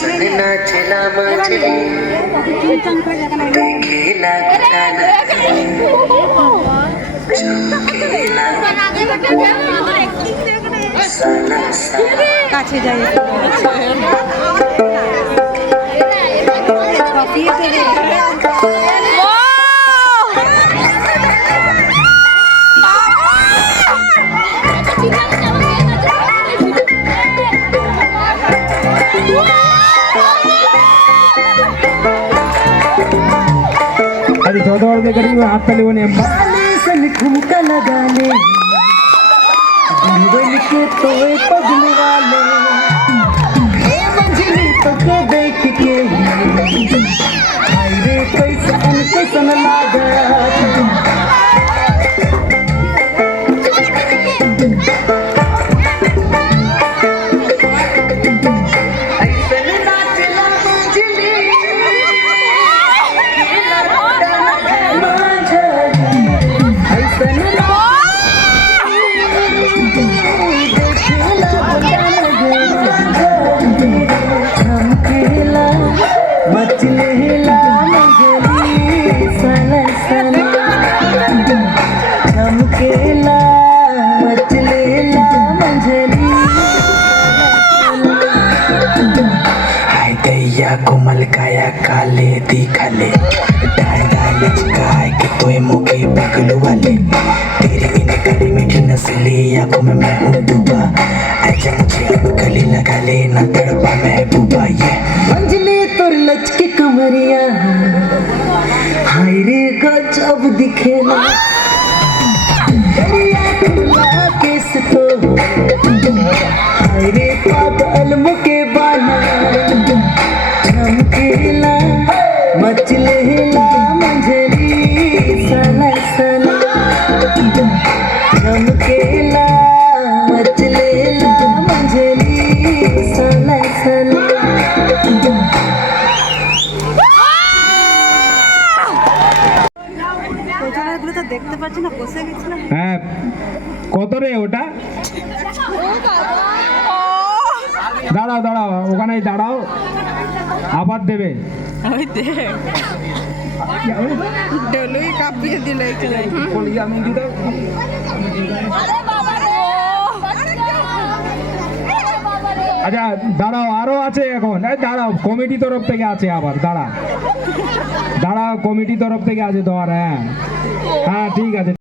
नाचला मछली देखेला घटाना चमकेला साला साला কাছে যাই అది చోదవాళ్ళ దగ్గర हाथ तलेवने सन ठुमका लगा ले जीवन के तोए पगले वाले मंजिल तो के देख के हाय रे कैसा अनकैसन लागा कोमल काया काले दिखले डांडा लचकाए कि तोए मुके पगलू वाले तेरी इन कड़ी मीठी नस्ली आंखों में मैं हूँ डूबा आजा मुझे अब गले लगा ले ना तड़पा महबूबा ये मंजिले तोर लचके कमरिया हाय रे गजब दिखेला दरिया खुला किस तो हाय रे पागल मुके बाना चमकेला मचलेला मंजरी सला सला चमकेला मचलेला मंजरी सला सला এগুলো তো দেখতে পাচ্ছি না বসে গেছিলাম হ্যাঁ কত রে ওটা দাঁড়াও দাঁড়াও ওখানেই দাঁড়াও আবার দেবে ওই দেখ ডলুই কাঁপিয়ে দিল এখানে আমি দিতে আচ্ছা দাঁড়াও আরো আছে এখন দাঁড়াও কমিটি তরফ থেকে আছে আবার দাঁড়াও কমিটি তরফ থেকে আছে তোমার হ্যাঁ হ্যাঁ ঠিক আছে